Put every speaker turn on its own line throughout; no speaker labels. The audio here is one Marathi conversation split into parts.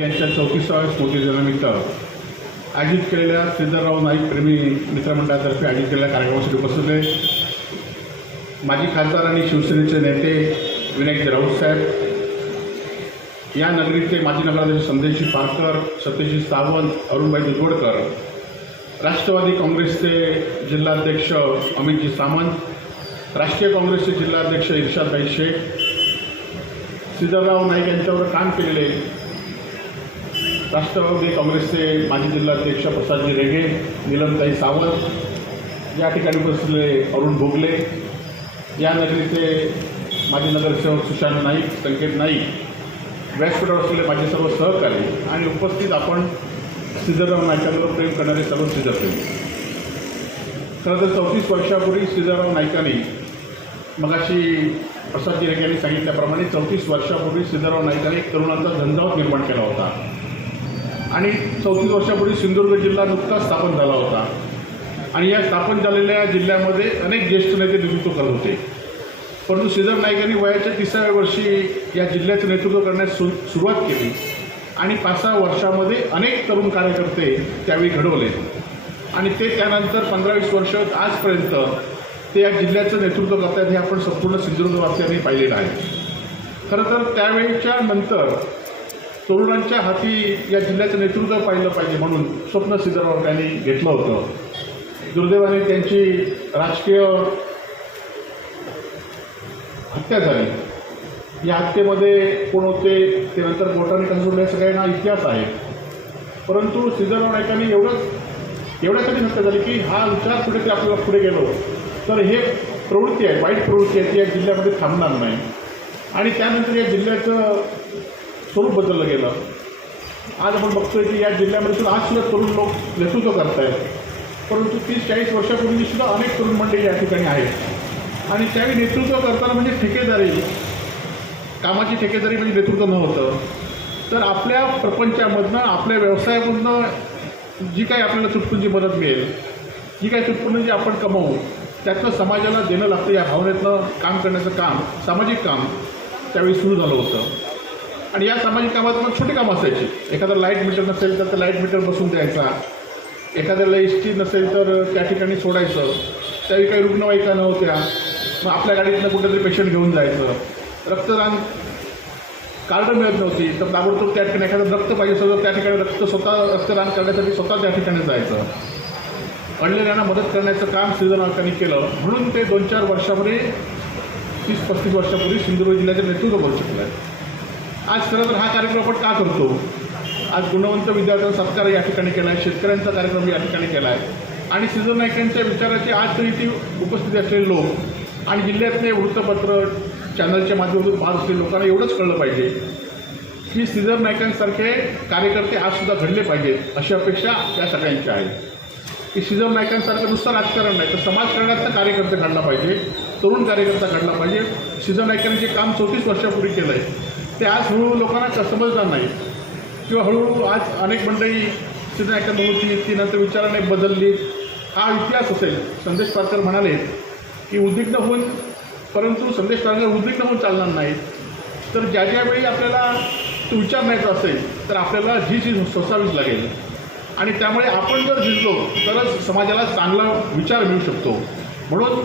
यांच्या चौतीसाव्या स्मृतीदिनानिमित्त आयोजित केलेल्या श्रीधरराव नाईक प्रेमी मित्रमंडळातर्फे आयोजित केलेल्या कार्यक्रमासाठी उपस्थित आहे. माजी खासदार आणि शिवसेनेचे नेते विनायक राऊत साहेब या नगरीचे माजी नगराध्यक्ष संदेशजी पारकर सत्यजी सावंत अरुणभाई दुधवडकर राष्ट्रवादी काँग्रेसचे जिल्हाध्यक्ष अमितजी सामंत राष्ट्रीय काँग्रेसचे जिल्हाध्यक्ष इर्शादभाई शेख श्रीधरराव नाईक यांच्यावर काम केलेले राष्ट्रवादी काँग्रेसचे माजी जिल्हाध्यक्ष प्रसादजी रेगे निलमताई सावंत या ठिकाणी बसलेले अरुण भोगले या नगरीचे माजी नगरसेवक सुशांत नाईक संकेत नाईक व्यासपीठावर असलेले माझे सर्व सहकारी आणि उपस्थित आपण श्रीधरराव नायकांवर प्रेम करणारे सर्व श्रीधरप्रेमी खरं तर चौतीस वर्षापूर्वी श्रीधरराव नाईकांनी मगाशी प्रसादजी रेगे यांनी सांगितल्याप्रमाणे चौतीस वर्षापूर्वी श्रीधरराव नाईकांनी एक तरुणांचा झंझावत निर्माण केला होता. आणि चौतीस वर्षापूर्वी सिंधुदुर्ग जिल्हा नुकताच स्थापन झाला होता. आणि या स्थापन झालेल्या जिल्ह्यामध्ये अनेक ज्येष्ठ नेते नेतृत्व करत होते. परंतु श्रीधर नाईकांनी वयाच्या तिसऱ्या वर्षी या जिल्ह्याचं नेतृत्व करण्यास सु सुरुवात केली. आणि पाच सहा वर्षामध्ये अनेक तरुण कार्यकर्ते त्यावेळी घडवले. आणि ते त्यानंतर पंधरा वीस वर्ष आजपर्यंत ते या जिल्ह्याचं नेतृत्व करतात हे आपण संपूर्ण सिंधुदुर्गवासियांनी पाहिलेलं आहे. खरं तर त्यावेळीच्या नंतर तरुणांच्या हाती या जिल्ह्याचं नेतृत्व पाहिलं पाहिजे म्हणून स्वप्न सिद्धराव त्यांनी घेतलं होतं. दुर्दैवाने त्यांची राजकीय हत्या झाली. या हत्येमध्ये कोण होते ते नंतर कोर्टाने कसं सोडले सगळ्यांना इतिहास आहे. परंतु सिद्धराव नाईकांनी एवढंच एवढ्यासाठी हत्या झाली की हा विचार पुढे ते आपल्याला पुढे गेलो. तर हे प्रवृत्ती आहे वाईट प्रवृत्ती आहे ती या जिल्ह्यामध्ये थांबणार नाही. आणि त्यानंतर या जिल्ह्याचं स्वरूप बदललं गेलं. आज आपण बघतोय की या जिल्ह्यामध्ये सुद्धा आज सुद्धा तरुण लोक नेतृत्व करतायत. परंतु तीस चाळीस वर्षापूर्वी सुद्धा अनेक तरुण मंडळी या ठिकाणी आहेत. आणि त्यावेळी नेतृत्व करताना म्हणजे ठेकेदारी कामाची ठेकेदारी म्हणजे नेतृत्व नव्हतं तर आपल्या प्रपंचामधनं आपल्या व्यवसायामधनं जी काही आपल्याला चुटपुंजी मदत मिळेल जी काही चुटपुंजी जी आपण कमवू त्यातनं समाजाला देणं लागतं या भावनेतनं काम करण्याचं काम सामाजिक काम त्यावेळी सुरू झालं होतं. आणि या सामाजिक कामात मग छोटी कामं असायची. एखादं लाइट मीटर नसेल तर ते लाइट मीटर बसून द्यायचा. एखाद्याला एस टी नसेल तर त्या ठिकाणी सोडायचं. त्यावेळी काही रुग्णवाहिका नव्हत्या. मग आपल्या गाडीतनं कुठेतरी पेशंट घेऊन जायचं. रक्तदान कार्ड मिळत नव्हती. तर ताबडतोब त्या ठिकाणी एखादं रक्त पाहिजे असेल तर त्या ठिकाणी रक्त स्वतः रक्तदान करण्यासाठी स्वतः त्या ठिकाणी जायचं. अडलेल्यांना मदत करण्याचं काम श्रीधरनाथांनी केलं. म्हणून ते दोन चार वर्षामध्ये तीस पस्तीस वर्षापूर्वी सिंधुदुर्ग जिल्ह्याचं नेतृत्व करू शकलं. आहे आज खरं तर हा कार्यक्रम आपण का करतो? आज गुणवंत विद्यार्थ्यांचा सत्कार या ठिकाणी केला आहे शेतकऱ्यांचा कार्यक्रम या ठिकाणी केला आहे आणि सिद्धू नायकांच्या विचाराची आज तरी ती उपस्थिती असलेले लोक आणि जिल्ह्यातले वृत्तपत्र चॅनलच्या माध्यमातून भाग असलेल्या लोकांना एवढंच कळलं पाहिजे. की श्रीधर नायकांसारखे कार्यकर्ते आजसुद्धा घडले पाहिजेत अशी अपेक्षा या सगळ्यांची आहे. की श्रीधर नायकांसारखं नुसतं राजकारण नाही तर समाजकारणाचा कार्यकर्ते घडला पाहिजे तरुण कार्यकर्ता घडला पाहिजे. श्रीधर नायकांनी जे काम चौतीस वर्षापूर्वी केलं आहे ते आज हळूहळू लोकांना क- समजणार नाही किंवा हळूहळू आज अनेक मंडळी श्रीधर नाईकांना होती ती नंतर विचाराने बदलली हा इतिहास असेल. संदेश पारकर म्हणाले की उद्विग्न होऊन परंतु संदेश पारकर उद्विग्न होऊन चालणार नाही तर ज्या ज्यावेळी आपल्याला तो विचार न्यायचा असेल तर आपल्याला जी जी सोसावीच लागेल. आणि त्यामुळे आपण जर झिजलो तरच समाजाला चांगला विचार मिळू शकतो. म्हणून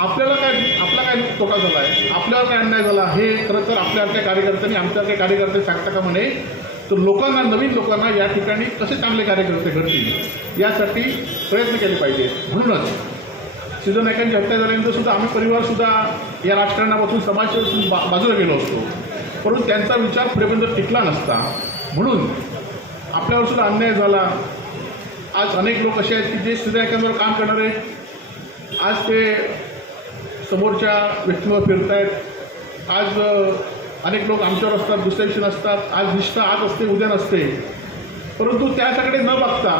आपल्याला काय आपला काय तोटा झाला आहे आपल्यावर काय अन्याय झाला? हे खरं तर आपल्यासारख्या कार्यकर्त्यांनी आमच्यासारख्या कार्यकर्ते सांगता का म्हणे? तर लोकांना नवीन लोकांना या ठिकाणी कसे चांगले कार्यकर्ते घडतील यासाठी प्रयत्न केले पाहिजे. म्हणूनच सिद्धू नायकांची हत्या झाल्यानंतर सुद्धा आम्ही परिवारसुद्धा या राजकारणापासून समाजापासून बा बाजूला गेलो असतो. परंतु त्यांचा विचार पुढेपर्यंत टिकला नसता. म्हणून आपल्यावर सुद्धा अन्याय झाला. आज अनेक लोक असे आहेत की जे सिद्धू नायकांवर काम करणारे आज ते समोरच्या व्यक्तीवर फिरत आहेत आज अनेक लोक आमच्यावर असतात दुसऱ्या दिवशी नसतात. आज निष्ठा आज असते उद्या नसते. परंतु त्याच्याकडे न बघता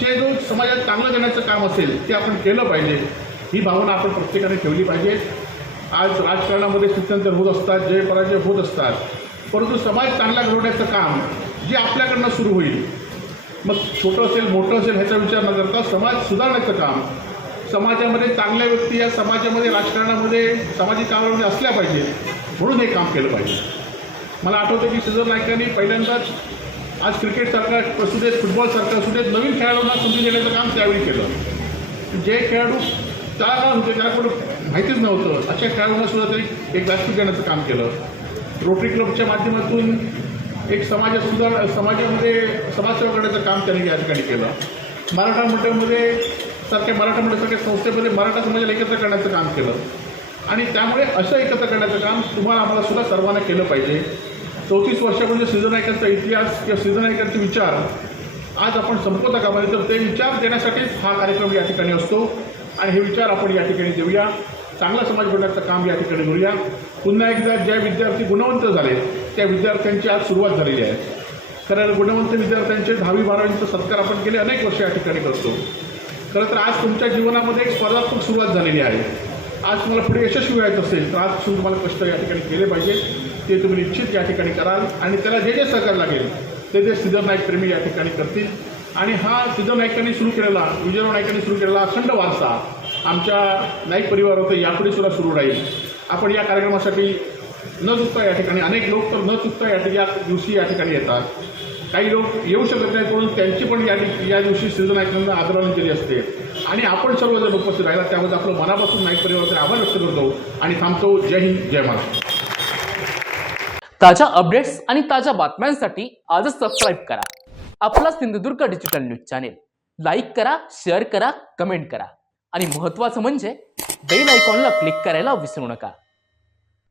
जे जो समाजात चांगलं देण्याचं काम असेल ते आपण केलं पाहिजे. ही भावना आपण प्रत्येकाने ठेवली पाहिजे. आज राजकारणामध्ये स्थित्यंतर होत असतात जय पराजय होत असतात. परंतु समाज चांगला घडवण्याचं काम जे आपल्याकडनं सुरू होईल मग छोटं असेल मोठं असेल ह्याचा विचार न करता समाज सुधारण्याचं काम समाजामध्ये चांगल्या व्यक्ती या समाजामध्ये राजकारणामध्ये सामाजिक कामामध्ये असल्या पाहिजे म्हणून हे काम केलं पाहिजे. मला आठवतं की सिद्धर नायकांनी पहिल्यांदाच आज क्रिकेटसारखं असू देत फुटबॉलसारखं असू देत नवीन खेळाडूंना संधी देण्याचं काम त्यावेळी केलं. जे खेळाडू त्याला होते त्याला माहितीच नव्हतं अशा खेळाडूंना सुद्धा तरी एक व्यासपीठ देण्याचं काम केलं. रोटरी क्लबच्या माध्यमातून एक समाज समाजामध्ये समाजसेवा करण्याचं काम त्यांनी या ठिकाणी केलं. मराठा मंडळामध्ये सारख्या मराठा म्हणजे सारख्या संस्थेमध्ये मराठा समाजाला एकत्र करण्याचं काम केलं. आणि त्यामुळे असं एकत्र करण्याचं काम तुम्हाला आम्हाला सुद्धा सर्वांना केलं पाहिजे. चौतीस वर्षापूर्वी म्हणजे श्रीधर इतिहास किंवा श्रीधर विचार आज आपण संपवता कामा तर ते विचार देण्यासाठीच हा कार्यक्रम या ठिकाणी असतो. आणि हे विचार आपण या ठिकाणी देऊया. चांगला समाज घडवण्याचं काम या ठिकाणी करूया. पुन्हा एकदा ज्या विद्यार्थी गुणवंत झाले त्या विद्यार्थ्यांची आज सुरुवात झालेली आहे. कारण गुणवंत विद्यार्थ्यांचे दहावी बारावीचं सत्कार आपण गेले अनेक वर्ष या ठिकाणी करतो. खरं तर आज तुमच्या जीवनामध्ये एक स्पर्धात्मक सुरुवात झालेली आहे. आज तुम्हाला पुढे यशस्वी व्हायचं असेल तर आजपासून तुम्हाला कष्ट या ठिकाणी केले पाहिजे. ते तुम्ही निश्चित या ठिकाणी कराल आणि त्याला जे जे सहकार लागेल ते ते सिद्ध नाईक प्रेमी या ठिकाणी करतील. आणि हा सिद्ध नाईकांनी सुरू केलेला विजयराव नाईकांनी सुरू केलेला अखंड वारसा आमच्या नाईक परिवारावर यापुढे सुद्धा सुरू राहील. आपण या कार्यक्रमासाठी न चुकता या ठिकाणी अनेक लोक तर न चुकता या ठिकाणी या दिवशी या ठिकाणी येतात. काही लोक येऊ शकत नाही म्हणून त्यांची पण या या दिवशी श्रीधर नाईकांना केली असते. आणि आपण सर्वजण उपस्थित राहिला त्यामध्ये आपलं मनापासून नाईक परिवाराचे आभार व्यक्त करतो आणि थांबतो. जय हिंद जय महाराष्ट्र.
ताज्या अपडेट्स आणि ताज्या बातम्यांसाठी आजच सबस्क्राईब करा. आपला Sindhudurg digital news channel like करा शेअर करा कमेंट करा. आणि महत्त्वाचं म्हणजे बेल आयकॉनला क्लिक करायला विसरू नका.